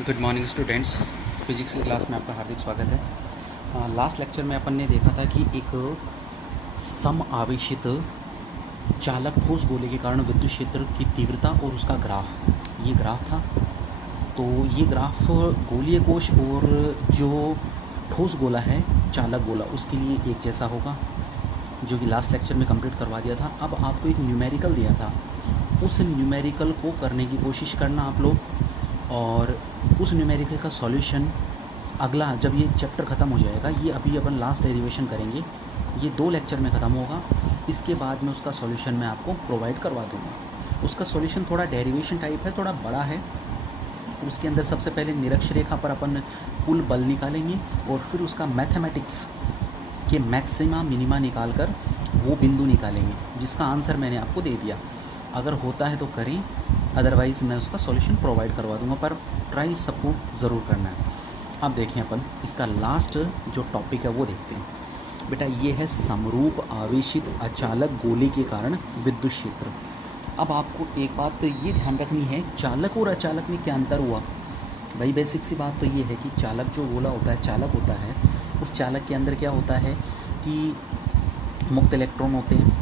Good morning students. Physics की class में आपका हार्दिक स्वागत है। लास्ट लेक्चर में अपन ने देखा था कि एक सम आवेशित चालक ठोस गोले के कारण विद्युत क्षेत्र की तीव्रता और उसका ग्राफ, ये ग्राफ था। तो ये ग्राफ गोलीय कोश और जो ठोस गोला है चालक गोला उसके लिए एक जैसा होगा, जो कि लास्ट लेक्चर में कंप्लीट करवा दिया था। अब आपको एक न्यूमेरिकल दिया था, उस न्यूमेरिकल को करने की कोशिश करना आप लोग, और उस न्यूमेरिकल का सॉल्यूशन अगला जब ये चैप्टर ख़त्म हो जाएगा, ये अभी अपन लास्ट डेरिवेशन करेंगे, ये 2 लेक्चर में ख़त्म होगा। इसके बाद में उसका सॉल्यूशन मैं आपको प्रोवाइड करवा दूँगा। उसका सॉल्यूशन थोड़ा डेरिवेशन टाइप है, थोड़ा बड़ा है। उसके अंदर सबसे पहले निरक्ष रेखा पर अपन कुल बल निकालेंगे और फिर उसका मैथमेटिक्स के मैक्सिमा मिनिमा निकाल कर वो बिंदु निकालेंगे जिसका आंसर मैंने आपको दे दिया। अगर होता है तो करें, अदरवाइज़ मैं उसका सॉल्यूशन प्रोवाइड करवा दूंगा, पर ट्राई सबको ज़रूर करना है। अब देखें अपन इसका लास्ट जो टॉपिक है वो देखते हैं। बेटा ये है समरूप आवेशित अचालक गोले के कारण विद्युत क्षेत्र। अब आपको एक बात तो ये ध्यान रखनी है, चालक और अचालक में क्या अंतर हुआ। भाई बेसिक सी बात तो ये है कि चालक जो गोला होता है, चालक होता है, उस चालक के अंदर क्या होता है कि मुक्त इलेक्ट्रॉन होते हैं,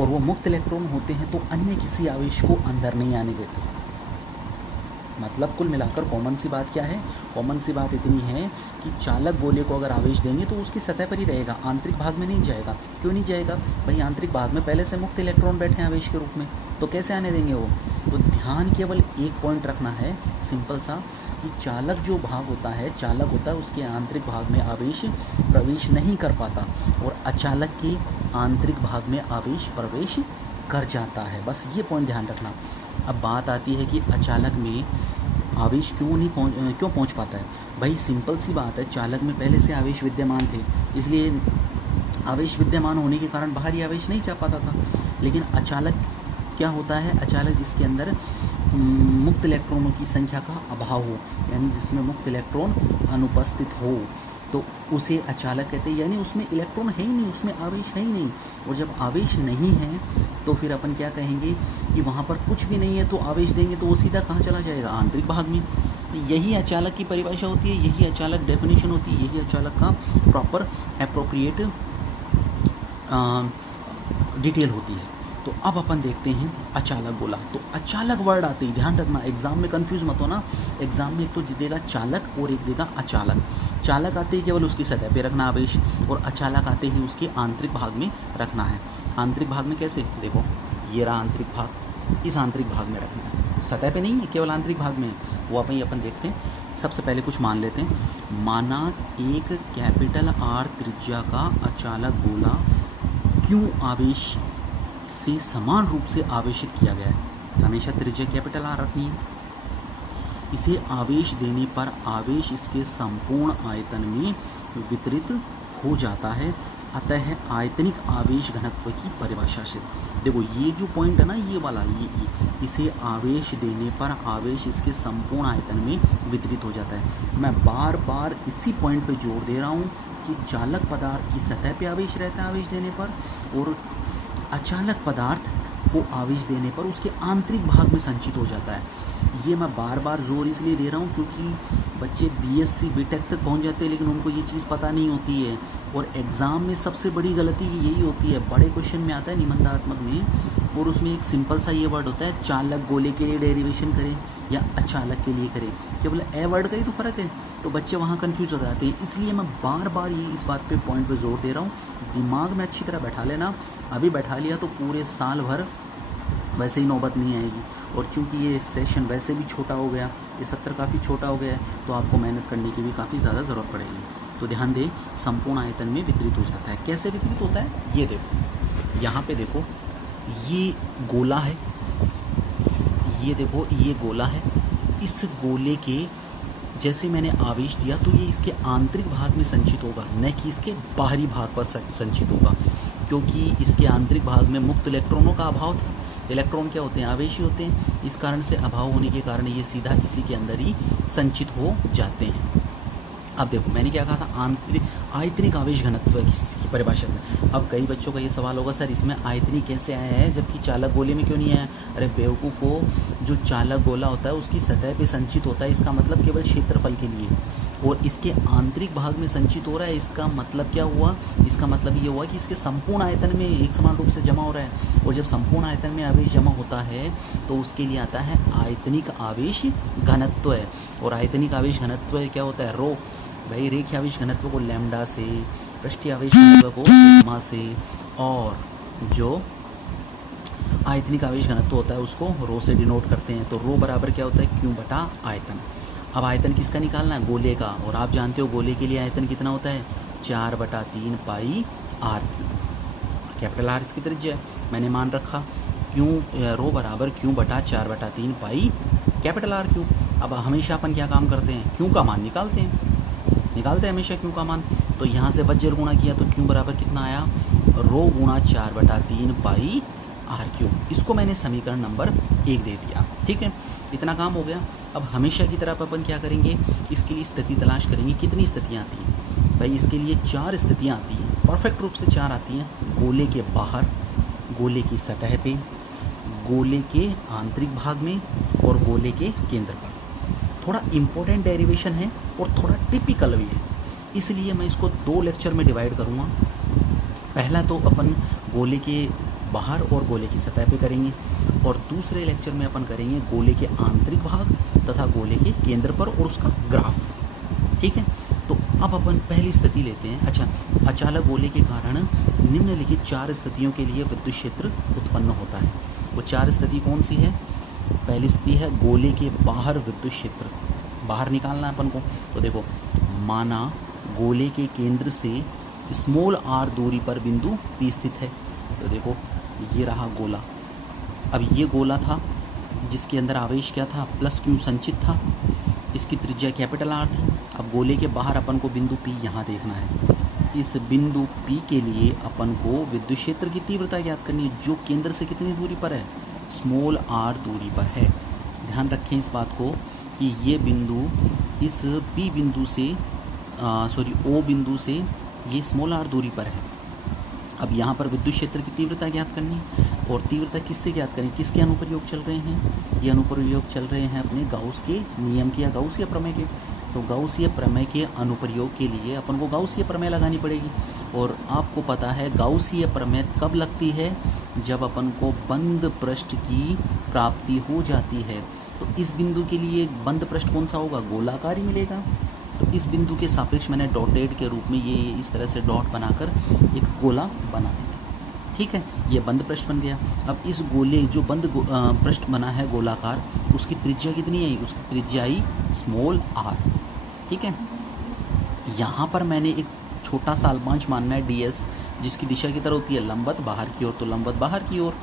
और वो मुक्त इलेक्ट्रॉन होते हैं तो अन्य किसी आवेश को अंदर नहीं आने देते। मतलब कुल मिलाकर कॉमन सी बात क्या है, कॉमन सी बात इतनी है कि चालक गोले को अगर आवेश देंगे तो उसकी सतह पर ही रहेगा, आंतरिक भाग में नहीं जाएगा। क्यों नहीं जाएगा भाई, आंतरिक भाग में पहले से मुक्त इलेक्ट्रॉन बैठे हैं आवेश के रूप में, तो कैसे आने देंगे वो। तो ध्यान केवल एक पॉइंट रखना है सिंपल सा, कि चालक जो भाग होता है, चालक होता है उसके आंतरिक भाग में आवेश प्रवेश नहीं कर पाता, और अचालक के आंतरिक भाग में आवेश प्रवेश कर जाता है। बस ये पॉइंट ध्यान रखना। अब बात आती है कि अचालक में आवेश क्यों पहुंच पाता है। भाई सिंपल सी बात है, चालक में पहले से आवेश विद्यमान थे, इसलिए आवेश विद्यमान होने के कारण बाहरी आवेश नहीं जा पाता था। लेकिन अचालक क्या होता है, अचालक जिसके अंदर मुक्त इलेक्ट्रॉनों की संख्या का अभाव हो, यानी जिसमें मुक्त इलेक्ट्रॉन अनुपस्थित हो, तो उसे अचालक कहते हैं। यानी उसमें इलेक्ट्रॉन है ही नहीं, उसमें आवेश है ही नहीं। और जब आवेश नहीं है तो फिर अपन क्या कहेंगे कि वहाँ पर कुछ भी नहीं है, तो आवेश देंगे तो वो सीधा कहाँ चला जाएगा, आंतरिक भाग में। तो यही अचालक की परिभाषा होती है, यही अचालक डेफिनेशन होती है, यही अचालक का प्रॉपर एप्रोप्रिएट डिटेल होती है। तो अब अपन देखते हैं अचालक गोला। तो अचालक वर्ड आते ही ध्यान रखना, एग्जाम में कंफ्यूज मत होना। एग्जाम में एक तो देगा चालक और एक देगा अचालक। चालक आते ही केवल उसकी सतह पे रखना आवेश, और अचालक आते ही उसके आंतरिक भाग में रखना है। आंतरिक भाग में कैसे, देखो ये रहा आंतरिक भाग, इस आंतरिक भाग में रखना है, सतह पे नहीं है, केवल आंतरिक भाग में। वो अपन देखते हैं। सबसे पहले कुछ मान लेते हैं। माना एक कैपिटल R त्रिज्या का अचालक गोला क्यों आवेश से समान रूप से आवेशित किया गया है। हमेशा त्रिज्या कैपिटल R रखनी है। इसे आवेश देने पर आवेश इसके संपूर्ण आयतन में वितरित हो जाता है, अतः आयतनिक आवेश घनत्व की परिभाषा से। देखो ये जो पॉइंट है ना, ये वाला, ये इसे आवेश देने पर आवेश इसके संपूर्ण आयतन में वितरित हो जाता है। मैं बार बार इसी पॉइंट पे जोर दे रहा हूँ कि चालक पदार्थ की सतह पे आवेश रहता है आवेश देने पर, और अचालक पदार्थ को आवेश देने पर उसके आंतरिक भाग में संचित हो जाता है। ये मैं बार बार जोर इसलिए दे रहा हूँ क्योंकि बच्चे बीएससी बीटेक तक पहुँच जाते हैं, लेकिन उनको ये चीज़ पता नहीं होती है। और एग्ज़ाम में सबसे बड़ी गलती यही होती है, बड़े क्वेश्चन में आता है निबंधात्मक में, और उसमें एक सिंपल सा ये वर्ड होता है, चालक गोले के लिए डेरिवेशन करें या अचालक के लिए करें, केवल ए वर्ड का ही तो फ़र्क है। तो बच्चे वहाँ कन्फ्यूज हो जाते हैं। इसलिए मैं बार बार ये इस बात पे पॉइंट पे जोर दे रहा हूँ, दिमाग में अच्छी तरह बैठा लेना। अभी बैठा लिया तो पूरे साल भर वैसे ही नौबत नहीं आएगी। और चूंकि ये सेशन वैसे भी छोटा हो गया, ये सत्र काफ़ी छोटा हो गया है, तो आपको मेहनत करने की भी काफ़ी ज़्यादा ज़रूरत पड़ेगी। तो ध्यान दें, संपूर्ण आयतन में वितरित हो जाता है। कैसे वितरित होता है ये देखो, यहाँ पे देखो ये गोला है, ये देखो ये गोला है। इस गोले के जैसे मैंने आवेश दिया तो ये इसके आंतरिक भाग में संचित होगा, न कि इसके बाहरी भाग पर संचित होगा, क्योंकि इसके आंतरिक भाग में मुक्त इलेक्ट्रॉनों का अभाव था। इलेक्ट्रॉन क्या होते हैं, आवेशी होते हैं। इस कारण से अभाव होने के कारण ये सीधा इसी के अंदर ही संचित हो जाते हैं। अब देखो मैंने क्या कहा था, आंतरिक आयतनिक आवेश घनत्व की परिभाषा से। अब कई बच्चों का ये सवाल होगा, सर इसमें आयतनिक कैसे आया है जबकि चालक गोले में क्यों नहीं आया? अरे बेवकूफ़ हो, जो चालक गोला होता है उसकी सतह पे संचित होता है, इसका मतलब केवल क्षेत्रफल के लिए, और इसके आंतरिक भाग में संचित हो रहा है, इसका मतलब क्या हुआ? इसका मतलब ये हुआ कि इसके संपूर्ण आयतन में एक समान रूप से जमा हो रहा है, और जब संपूर्ण आयतन में आवेश जमा होता है तो उसके लिए आता है आयतनिक आवेश घनत्व है। और आयतनिक आवेश घनत्व क्या होता है? रो। भाई रेखीय आवेश घनत्व को लैम्डा से, पृष्ठीय आवेश घनत्व को सिग्मा से, और जो आयतनिक आवेश घनत्व होता है उसको रो से डिनोट करते हैं। तो रो बराबर क्या होता है? क्यू बटा आयतन। अब आयतन किसका निकालना है? गोले का। और आप जानते हो गोले के लिए आयतन कितना होता है? 4/3 पाई आर क्यू। कैपिटल आर इसकी त्रिज्या है, मैंने मान रखा क्यू, रो बराबर क्यू बटा 4/3 पाई कैपिटल आर क्यू। अब हमेशा अपन क्या काम करते हैं? क्यू का मान निकालते हैं हमेशा क्यू का मान। तो यहाँ से वज्र गुणा किया तो क्यू बराबर कितना आया? रो गुणा 4/3 पाई आर क्यू। इसको मैंने समीकरण नंबर 1 दे दिया। ठीक है, इतना काम हो गया। अब हमेशा की तरह अपन क्या करेंगे? इसके लिए स्थिति तलाश करेंगे। कितनी स्थितियाँ आती हैं? भाई इसके लिए 4 स्थितियाँ आती हैं, परफेक्ट रूप से 4 आती हैं। गोले के बाहर, गोले की सतह पे, गोले के आंतरिक भाग में, और गोले के केंद्र पर। थोड़ा इम्पोर्टेंट डेरिवेशन है और थोड़ा टिपिकल भी है, इसलिए मैं इसको 2 लेक्चर में डिवाइड करूँगा। पहला तो अपन गोले के बाहर और गोले की सतह पे करेंगे, और दूसरे लेक्चर में अपन करेंगे गोले के आंतरिक भाग तथा गोले के केंद्र पर और उसका ग्राफ। ठीक है, तो अब अपन पहली स्थिति लेते हैं। अच्छा, अचालक गोले के कारण निम्नलिखित 4 स्थितियों के लिए विद्युत क्षेत्र उत्पन्न होता है। वो 4 स्थिति कौन सी है? पहली स्थिति है गोले के बाहर विद्युत क्षेत्र। बाहर निकालना है अपन को। तो देखो, माना गोले के केंद्र से स्मॉल आर दूरी पर बिंदु P स्थित है। तो देखो ये रहा गोला। अब ये गोला था जिसके अंदर आवेश क्या था? प्लस क्यू संचित था। इसकी त्रिज्या कैपिटल आर थी। अब गोले के बाहर अपन को बिंदु P यहाँ देखना है। इस बिंदु P के लिए अपन को विद्युत क्षेत्र की तीव्रता ज्ञात करनी है, जो केंद्र से कितनी दूरी पर है? स्मॉल आर दूरी पर है। ध्यान रखें इस बात को कि ये बिंदु इस P बिंदु से O बिंदु से ये स्मॉल आर दूरी पर है। अब यहाँ पर विद्युत क्षेत्र की तीव्रता ज्ञात करनी है, और तीव्रता किससे ज्ञात करें? किसके अनुप्रयोग चल रहे हैं? ये अनुप्रयोग चल रहे हैं अपने गाउस के नियम के या गाउसीय प्रमेय के। तो गाउसीय प्रमेय के अनुप्रयोग के लिए अपन को गाउसीय प्रमेय लगानी पड़ेगी, और आपको पता है गाउसीय प्रमेय कब लगती है? जब अपन को बंद पृष्ठ की प्राप्ति हो जाती है। तो इस बिंदु के लिए बंद पृष्ठ कौन सा होगा? गोलाकार ही मिलेगा। तो इस बिंदु के सापेक्ष मैंने डॉटेड के रूप में ये इस तरह से डॉट बनाकर एक गोला बना दिया। ठीक है, ये बंद पृष्ठ बन गया। अब इस गोले जो बंद पृष्ठ बना है गोलाकार, उसकी त्रिज्या कितनी आई? उसकी त्रिज्या आई स्मॉल आर। ठीक है, यहाँ पर मैंने एक छोटा सा अल्पांश मानना है ds, जिसकी दिशा की तरह होती है लंबवत बाहर की ओर, तो लंबवत बाहर की ओर।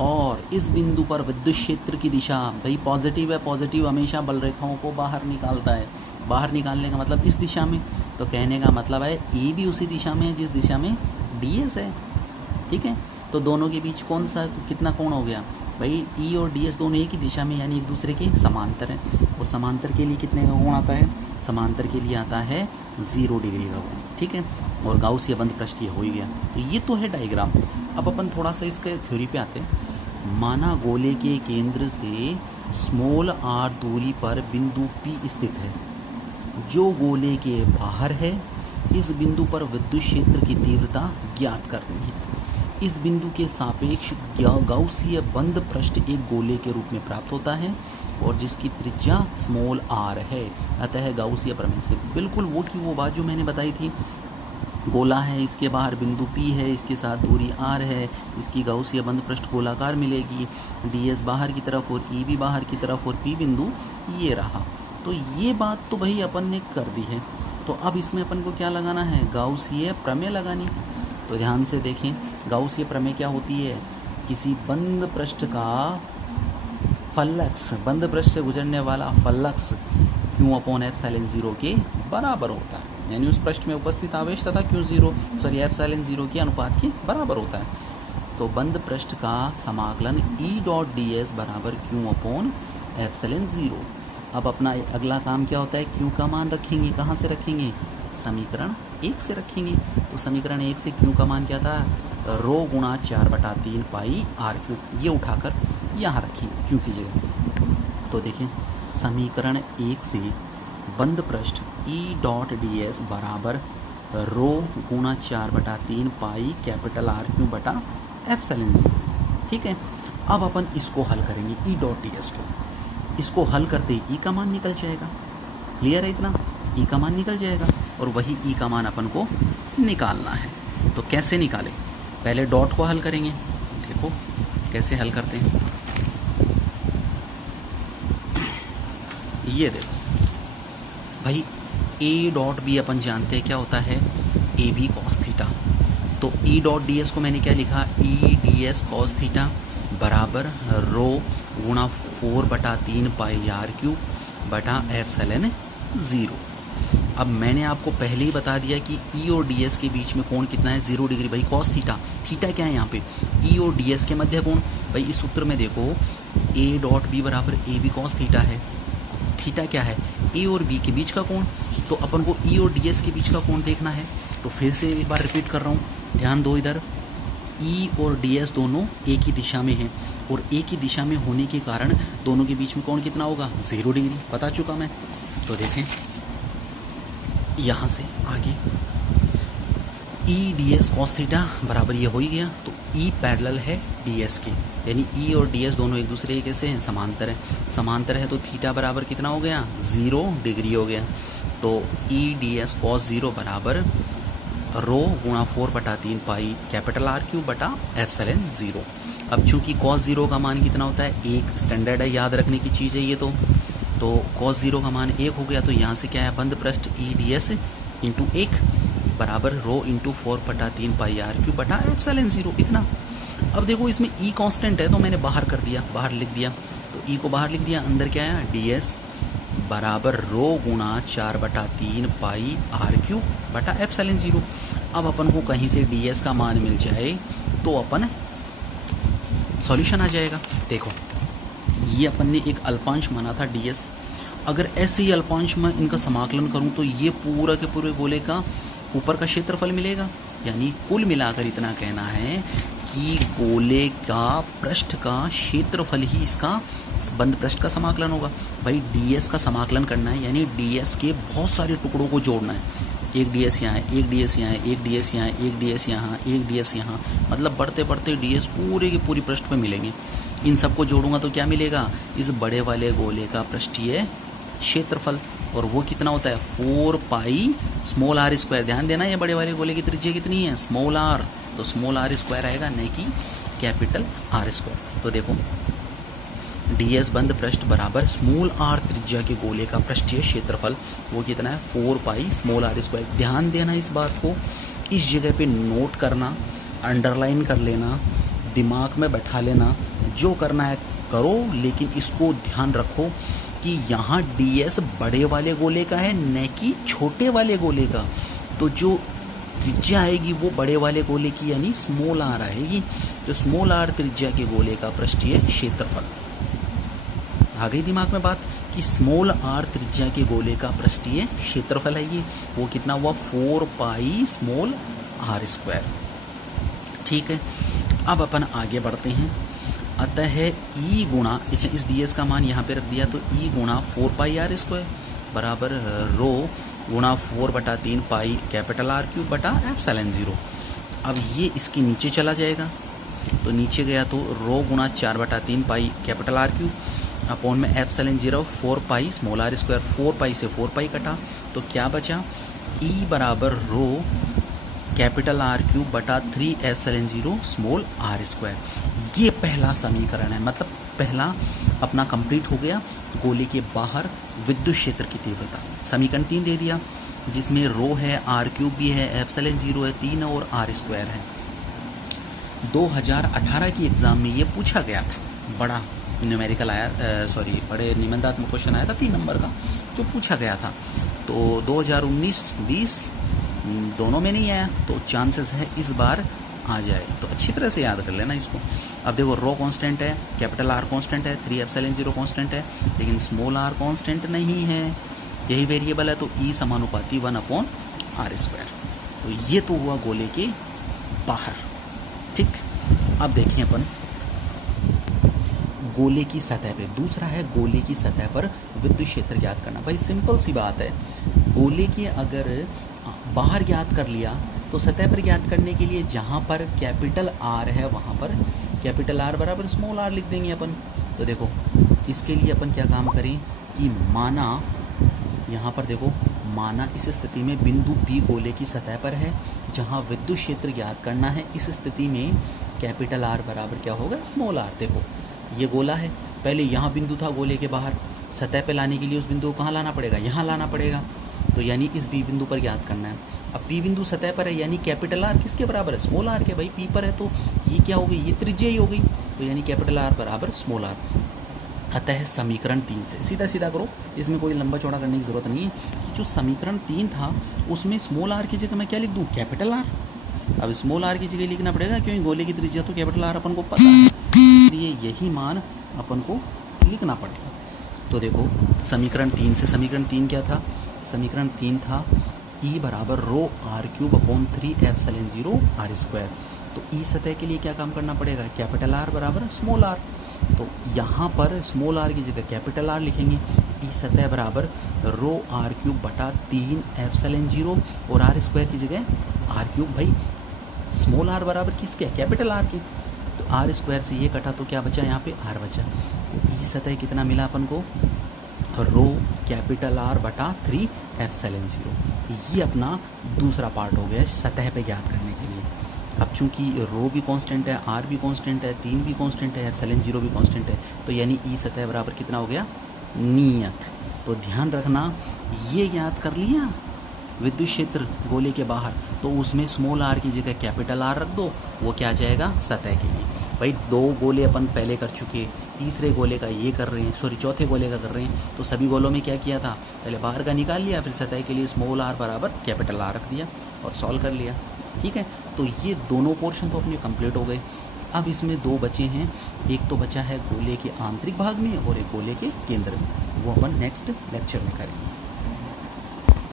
और इस बिंदु पर विद्युत क्षेत्र की दिशा भाई पॉजिटिव है। पॉजिटिव हमेशा बल रेखाओं को बाहर निकालता है। बाहर निकालने का मतलब इस दिशा में, तो कहने का मतलब है ए भी उसी दिशा में है जिस दिशा में ds है। ठीक है, तो दोनों के बीच कौन सा कितना कोण हो गया? भाई E और ds दोनों एक ही दिशा में यानी एक दूसरे के समांतर हैं। और समांतर के लिए कितने का कोण आता है? समांतर के लिए आता है 0 डिग्री का कोण। ठीक है, और गाउसीय बंद पृष्ठ ये हो ही गया। तो ये तो है डायग्राम। अब अपन थोड़ा सा इसके थ्योरी पे आते हैं। माना गोले के केंद्र से स्मॉल r दूरी पर बिंदु P स्थित है, जो गोले के बाहर है। इस बिंदु पर विद्युत क्षेत्र की तीव्रता ज्ञात करनी है। इस बिंदु के सापेक्ष गाउसीय बंद पृष्ठ एक गोले के रूप में प्राप्त होता है, और जिसकी त्रिज्या स्मॉल r है। अतः गाउसीय प्रमेय से बिल्कुल वो की वो बात जो मैंने बताई थी, गोला है, इसके बाहर बिंदु P है, इसके साथ दूरी r है, इसकी गाउसीय बंद पृष्ठ गोलाकार मिलेगी, ds बाहर की तरफ और E भी बाहर की तरफ, और P बिंदु ये रहा। तो ये बात तो भाई अपन ने कर दी है। तो अब इसमें अपन को क्या लगाना है? गाउसीय प्रमेय लगानी। तो ध्यान से देखें, गाउसीय प्रमेय क्या होती है? किसी बंद पृष्ठ का फलक्स, बंद पृष्ठ से गुजरने वाला फलक्स Q/ε0 के बराबर होता है, यानी उस पृष्ठ में उपस्थित आवेश तथा ε0 के अनुपात के बराबर होता है। तो बंद पृष्ठ का समाकलन E.ds बराबर Q/ε0। अब अपना अगला काम क्या होता है, क्यू का मान रखेंगे, कहाँ से रखेंगे, समीकरण 1 से रखेंगे। तो समीकरण 1 से क्यू का मान क्या था, रो गुणा 4/3 पाई आर क्यूब, ये उठाकर यहाँ रखेंगे क्यू की जगह। तो देखें समीकरण 1 से बंद पृष्ठ ई डॉट डी एस बराबर रो गुणा 4/3 पाई कैपिटल आर क्यू बटा एप्सिलॉन 0। ठीक है, अब अपन इसको हल करेंगे ई डॉट डी एस को। इसको हल करते ही ई का मान निकल जाएगा। क्लियर है इतना, ई का मान निकल जाएगा और वही ई का मान अपन को निकालना है। तो कैसे निकालें, पहले डॉट को हल करेंगे। देखो कैसे हल करते हैं, ये देखो भाई ए डॉट बी अपन जानते हैं क्या होता है, ए बी कॉस थीटा। तो ई डॉट डी एस को मैंने क्या लिखा, E D S cos theta बराबर रो गुणा 4/3 पाई आर क्यूब बटा एप्सिलॉन 0। अब मैंने आपको पहले ही बता दिया कि ई और डी एस के बीच में कोण कितना है, 0 डिग्री। भाई कॉस थीटा, थीटा क्या है यहाँ पे, ई और डी एस के मध्य कोण। भाई इस सूत्र में देखो ए डॉट बी बराबर ए बी कॉस थीटा है। थीटा क्या है, ए और बी के बीच का कोण। तो अपन को ई और डी एस के बीच का कोण देखना है। तो फिर से एक बार रिपीट कर रहा हूँ, ध्यान दो इधर, ई और डी एस दोनों एक ही दिशा में हैं और एक ही दिशा में होने के कारण दोनों के बीच में कोण कितना होगा, 0 डिग्री, बता चुका मैं। तो देखें यहाँ से आगे E D S cos theta बराबर ये हो ही गया। तो ई पैरेलल है डी एस के, यानी ई और डी एस दोनों एक दूसरे के कैसे हैं, समांतर है। समांतर है तो थीटा बराबर कितना हो गया, 0 डिग्री हो गया। तो ई डी एस कॉस 0 बराबर रो गुणा 4/3 पाई कैपिटल आर क्यूब बटा एप्सिलॉन 0। अब चूंकि कॉस 0 का मान कितना होता है, 1 स्टैंडर्ड है, याद रखने की चीज़ है ये। तो कॉस 0 का मान 1 हो गया। तो यहाँ से क्या है, बंद पृष्ठ ई डी एस इंटू 1 बराबर rho into 4/3 pi are cube बटा एप्सिलॉन 0, इतना। अब देखो इसमें ई कांस्टेंट है तो मैंने बाहर कर दिया, बाहर लिख दिया। तो ई को बाहर लिख दिया, अंदर क्या है, डी एस बराबर रो गुणा 4/3 पाई आर क्यूब बटा एप्सिलॉन 0। अब अपन को कहीं से डी एस का मान मिल जाए तो अपन सॉल्यूशन आ जाएगा। देखो ये अपन ने एक अल्पांश माना था डी एस, अगर ऐसे ही अल्पांश में इनका समाकलन करूं तो ये पूरा के पूरे गोले का ऊपर का क्षेत्रफल मिलेगा। यानी कुल मिलाकर इतना कहना है कि गोले का पृष्ठ का क्षेत्रफल ही इसका बंद पृष्ठ का समाकलन होगा। भाई डी एस का समाकलन करना है, यानी डी एस के बहुत सारे टुकड़ों को जोड़ना है। एक डी एस यहाँ है, एक डी एस यहाँ है, एक डी एस यहाँ है, एक डी एस यहाँ, एक डी एस यहाँ, मतलब बढ़ते बढ़ते डी एस पूरे के पूरी पृष्ठ पे मिलेंगे। इन सबको जोड़ूंगा तो क्या मिलेगा, इस बड़े वाले गोले का पृष्ठीय क्षेत्रफल, और वो कितना होता है, 4 पाई स्मॉल आर स्क्वायर। ध्यान देना ये बड़े वाले गोले की त्रिज्या कितनी है, स्मॉल आर, तो स्मॉल आर स्क्वायर आएगा, नहीं कि कैपिटल आर स्क्वायर। तो देखो डी एस बंद पृष्ठ बराबर स्मॉल आर त्रिज्या के गोले का पृष्ठीय क्षेत्रफल, वो कितना है, 4 पाई स्मॉल आर स्क्वायर। ध्यान देना इस बात को, इस जगह पे नोट करना, अंडरलाइन कर लेना, दिमाग में बैठा लेना, जो करना है करो, लेकिन इसको ध्यान रखो कि यहाँ डी एस बड़े वाले गोले का है, न कि छोटे वाले गोले का। तो जो त्रिज्या आएगी वो बड़े वाले गोले की, यानी स्मॉल आर आएगी। तो स्मॉल आर त्रिज्या के गोले का पृष्ठीय क्षेत्रफल, आ गई दिमाग में बात कि स्मॉल आर त्रिज्या के गोले का पृष्ठीय क्षेत्रफल है ये, वो कितना हुआ, 4 पाई स्मॉल आर स्क्वायर। ठीक है, अब अपन आगे बढ़ते हैं। अतः ई गुणा, इस डी एस का मान यहाँ पे रख दिया, तो ई गुणा 4 पाई आर स्क्वायर बराबर रो गुणा 4/3 पाई कैपिटल आर क्यूब बटा एप्सिलॉन 0। अब ये इसके नीचे चला जाएगा, तो नीचे गया तो रो गुणा 4/3 pi capital R cube upon में epsilon 0 4 pi small R square. 4 pi से 4 पाई कटा तो क्या बचा, ई बराबर रो कैपिटल आर क्यूब बटा 3 एप्सिलॉन 0 स्मॉल आर स्क्वायर। ये पहला समीकरण है, मतलब पहला अपना कंप्लीट हो गया। गोले के बाहर विद्युत क्षेत्र की तीव्रता, समीकरण 3 दे दिया, जिसमें रो है, आर क्यूब भी है, एप्सिलॉन 0 है, 3 और आर स्क्वायर है। 2018 की एग्ज़ाम में ये पूछा गया था, बड़ा न्यूमेरिकल आया, बड़े निबंधात्मक क्वेश्चन आया था 3 नंबर का, जो पूछा गया था। तो 2019-20 दोनों में नहीं आया, तो चांसेस है इस बार आ जाए, तो अच्छी तरह से याद कर लेना इसको। अब देखो रो कांस्टेंट है, कैपिटल आर कांस्टेंट है, 3 एप्सिलॉन 0 कांस्टेंट है, लेकिन स्मॉल आर कांस्टेंट नहीं है, यही वेरिएबल है, तो ई समानुपाती 1/r²। तो ये तो हुआ गोले के बाहर। ठीक, अब देखिए अपन गोले की सतह पे, दूसरा है गोले की सतह पर विद्युत क्षेत्र ज्ञात करना। भाई सिंपल सी बात है, गोले के अगर बाहर ज्ञात कर लिया तो सतह पर ज्ञात करने के लिए जहाँ पर कैपिटल आर है वहाँ पर कैपिटल आर बराबर स्मॉल आर लिख देंगे अपन। तो देखो इसके लिए अपन क्या काम करें कि माना यहाँ पर देखो, माना इस स्थिति में बिंदु P गोले की सतह पर है जहाँ विद्युत क्षेत्र ज्ञात करना है। इस स्थिति में कैपिटल आर बराबर क्या होगा, स्मॉल आर। देखो ये गोला है, पहले यहाँ बिंदु था गोले के बाहर, सतह पे लाने के लिए उस बिंदु को कहाँ लाना पड़ेगा, यहाँ लाना पड़ेगा। तो यानी इस बी बिंदु पर ज्ञात करना है। अब पी बिंदु सतह पर है, यानी कैपिटल आर किसके बराबर है, स्मॉल आर के। भाई पी पर है तो ये क्या हो गई, ये त्रिज्या ही हो गई, तो यानी कैपिटल आर बराबर स्मॉल आर। अतः समीकरण 3 से सीधा सीधा करो, इसमें कोई लंबा चौड़ा करने की जरूरत नहीं है कि जो समीकरण 3 था उसमें स्मॉल आर की जगह मैं क्या लिख दूँ, कैपिटल आर। अब स्मॉल आर की जगह लिखना पड़ेगा क्योंकि गोले की त्रिज्या तो कैपिटल आर अपन को पता है, इसलिए यही मान अपन को लिखना पड़ेगा। तो देखो समीकरण 3 से, समीकरण 3 क्या था, समीकरण 3 था E बराबर ρr³ 3 ε0 r²। तो E सतह के लिए क्या काम करना पड़ेगा, कैपिटल आर बराबर स्मॉल आर। तो यहाँ पर स्मॉल आर की जगह कैपिटल आर लिखेंगे। E सतह बराबर ρr³ 3 ε0 और r² की जगह r³। भाई स्मॉल आर बराबर किसके, कैपिटल आर की, तो r² से ये कटा तो क्या बचा, यहाँ पे r बचा। तो E सतह कितना मिला अपन को, रो कैपिटल आर बटा 3 ε0। ये अपना दूसरा पार्ट हो गया सतह पे ज्ञात करने के लिए। अब चूंकि रो भी कांस्टेंट है, आर भी कांस्टेंट है, 3 भी कांस्टेंट है, ε0 भी कांस्टेंट है, तो यानी ई सतह बराबर कितना हो गया, नियत। तो ध्यान रखना, ये ज्ञात कर लिया विद्युत क्षेत्र गोले के बाहर, तो उसमें स्मॉल आर की जगह कैपिटल आर रख दो, वो क्या जाएगा, सतह के लिए। भाई 2 गोले अपन पहले कर चुके, तीसरे गोले का ये कर रहे हैं, सॉरी चौथे गोले का कर रहे हैं। तो सभी गोलों में क्या किया था, पहले बाहर का निकाल लिया, फिर सतह के लिए स्मॉल आर बराबर कैपिटल आर रख दिया और सॉल्व कर लिया। ठीक है, तो ये दोनों पोर्शन तो अपने कंप्लीट हो गए। अब इसमें 2 बचे हैं, एक तो बचा है गोले के आंतरिक भाग में और एक गोले के केंद्र में, वो अपन नेक्स्ट लेक्चर में करेंगे।